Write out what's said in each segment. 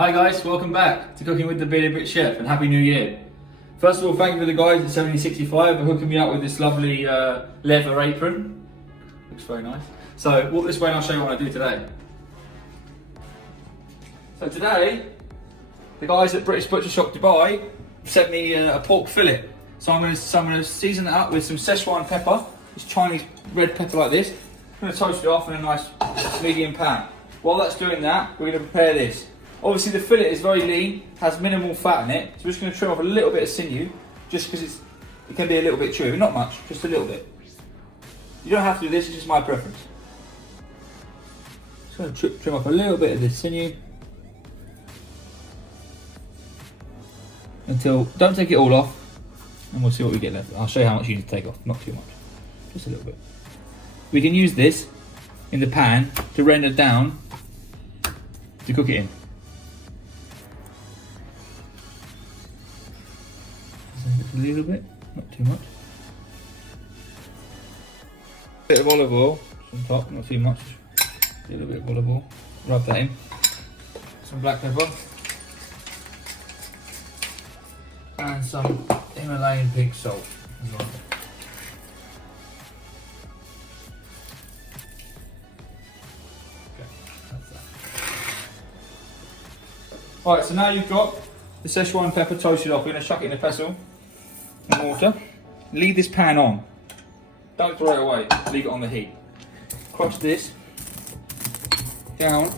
Hi guys, welcome back to Cooking with the Bearded Brit Chef and Happy New Year. First of all, thank you to the guys at 7065 for hooking me up with this lovely leather apron. Looks very nice. So walk this way and I'll show you what I do today. So today, the guys at British Butcher Shop Dubai sent me a pork fillet. So I'm going to season it up with some Szechuan pepper, this Chinese red pepper like this. I'm going to toast it off in a nice medium pan. While that's doing that, we're going to prepare this. Obviously the fillet is very lean, has minimal fat in it, so we're just going to trim off a little bit of sinew, just because it can be a little bit chewy, not much, just a little bit. You don't have to do this, it's just my preference. Just going to trim off a little bit of this sinew. Don't take it all off, and we'll see what we get left. I'll show you how much you need to take off, not too much, just a little bit. We can use this in the pan to render down, to cook it in. A little bit, not too much. Bit of olive oil on top, not too much. A little bit of olive oil. Rub that in. Some black pepper. And some Himalayan pink salt as well. Okay, that's that. Alright, so now you've got the Szechuan pepper toasted off. We're going to chuck it in a pestle and water. Leave this pan on. Don't throw it away. Leave it on the heat. Crush this down.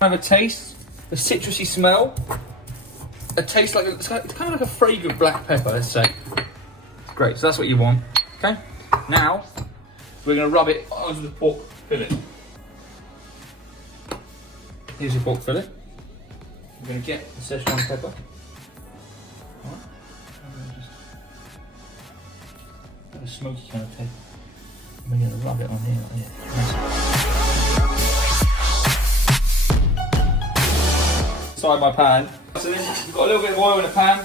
Have a taste, a citrusy smell. A taste like it's kind of like a fragrant black pepper. Let's say. Great. So that's what you want. Okay. Now we're going to rub it onto the pork fillet. Here's your pork fillet. We're going to get the Szechuan pepper. Alright. Just got a smoky kind of taste. We're going to rub it on here like this. Inside my pan. So then we've got a little bit of oil in the pan.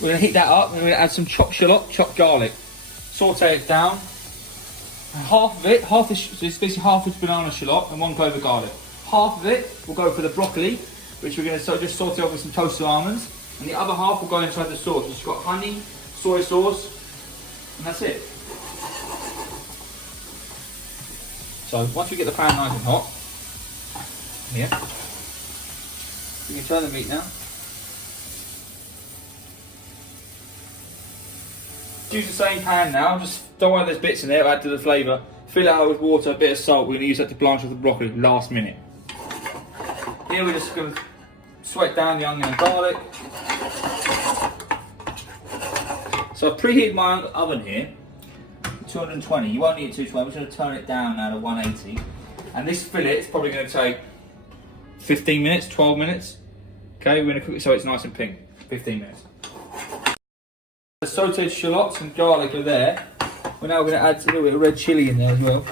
We're going to heat that up and we're going to add some chopped shallot, chopped garlic. Saute it down. Half of it, so it's basically half this banana shallot and 1 clove of garlic. Half of it will go for the broccoli, which we're going to just saute off with some toasted almonds, and the other half will go inside the sauce. It's got honey, soy sauce, and that's it. So once we get the pan nice and hot, here, we can turn the meat now. Use the same pan now, just don't worry there's bits in there, add to the flavour. Fill it out with water, a bit of salt, we're going to use that to blanch off the broccoli last minute. Here we're just going to sweat down the onion and garlic. So I've preheated my oven here, 220, you won't need it 220, I'm just going to turn it down now to 180. And this fillet is probably going to take 15 minutes, 12 minutes. Okay, we're going to cook it so it's nice and pink, 15 minutes. The sauteed shallots and garlic are there. We're now going to add a little bit of red chilli in there as well.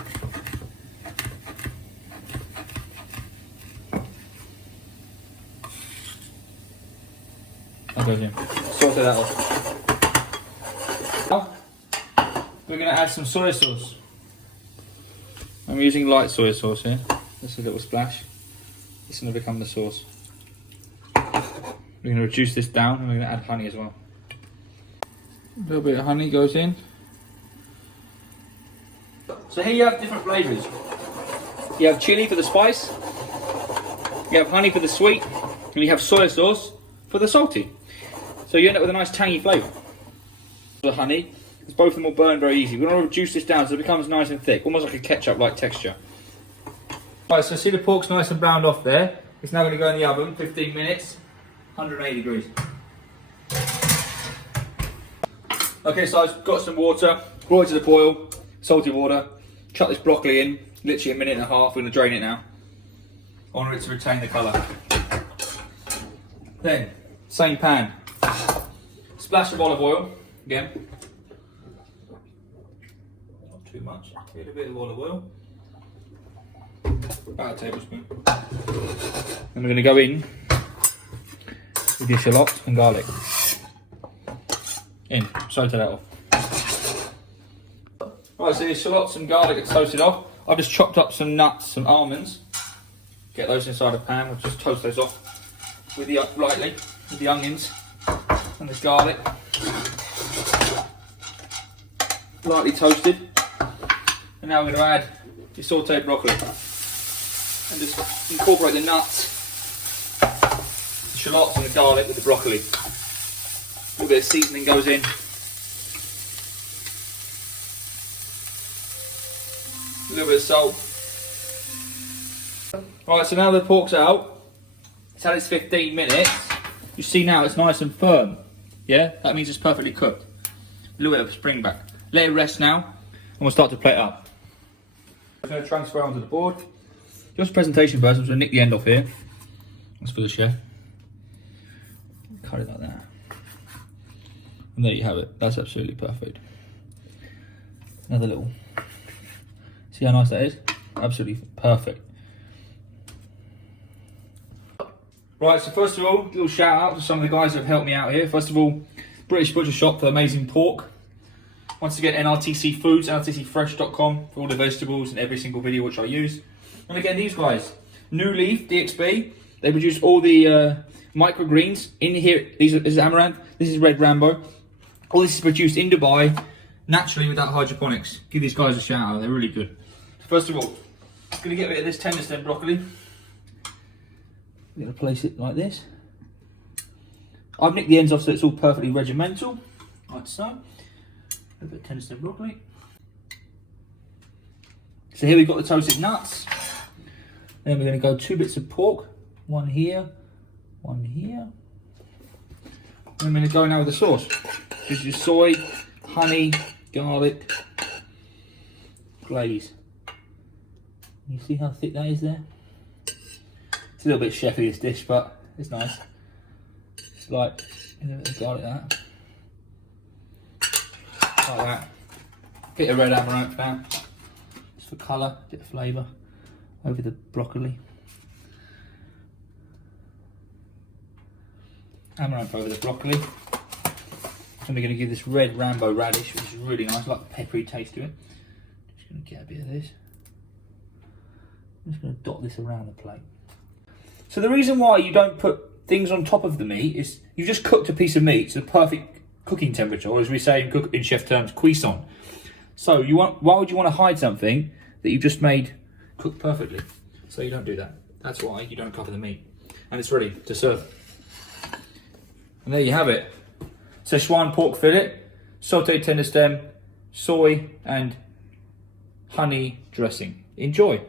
That goes in. Saute that off. Now, we're going to add some soy sauce. I'm using light soy sauce here. Just a little splash. This is going to become the sauce. We're going to reduce this down and we're going to add honey as well. A little bit of honey goes in. So here you have different flavours. You have chili for the spice, you have honey for the sweet, and you have soy sauce for the salty. So you end up with a nice tangy flavour. The honey, because both of them will burn very easy. We're going to reduce this down so it becomes nice and thick, almost like a ketchup-like texture. Alright, so see the pork's nice and browned off there. It's now going to go in the oven, 15 minutes, 180 degrees. Okay, so I've got some water, brought it to the boil, salty water, chuck this broccoli in, literally a minute and a half, we're going to drain it now. I want it to retain the colour. Then, same pan, splash of olive oil, again. Not too much, a little bit of olive oil. About a tablespoon. Then we're going to go in with your shallots and garlic. In, saute that off. Right, so the shallots and garlic are toasted off. I've just chopped up some nuts, some almonds. Get those inside a pan. We'll just toast those off with the lightly with the onions and the garlic. Lightly toasted. And now we're going to add the sauteed broccoli and just incorporate the nuts, the shallots and the garlic with the broccoli. A little bit of seasoning goes in. A little bit of salt. Right, so now the pork's out. It's had its 15 minutes. You see now it's nice and firm. Yeah, that means it's perfectly cooked. A little bit of spring back. Let it rest now, and we'll start to plate up. I'm going to transfer onto the board. Just presentation first, I'm going to nick the end off here. That's for the chef. Cut it like that. And there you have it. That's absolutely perfect. Another little. See how nice that is? Absolutely perfect. Right, so first of all, a little shout out to some of the guys that have helped me out here. First of all, British Butcher Shop for amazing pork. Once again, NRTC Foods, nrtcfresh.com for all the vegetables and every single video which I use. And again, these guys, New Leaf, DXB, they produce all the microgreens in here. This is amaranth, this is red Rambo. All this is produced in Dubai, naturally without hydroponics. Give these guys a shout out, they're really good. First of all, I'm going to get a bit of this tender stem broccoli. I'm going to place it like this. I've nicked the ends off so it's all perfectly regimental, like so. A bit of tender stem broccoli. So here we've got the toasted nuts. Then we're going to go 2 bits of pork. One here, one here. And I'm going to go now with the sauce. This is your soy, honey, garlic, glaze. You see how thick that is there? It's a little bit chefy, this dish, but it's nice. It's like a little bit of garlic like that. Like that. Bit of red amaranth now, just for colour, bit of flavour over the broccoli. Amaranth over the broccoli. And we're going to give this red Rambo radish, which is really nice, like a peppery taste to it. Just going to get a bit of this. I'm just going to dot this around the plate. So the reason why you don't put things on top of the meat is you just cooked a piece of meat to the perfect cooking temperature, or as we say in chef terms, cuisson. So why would you want to hide something that you just made cook perfectly? So you don't do that. That's why you don't cover the meat. And it's ready to serve. And there you have it. Szechuan pork fillet, sauteed tender stem, soy and honey dressing. Enjoy.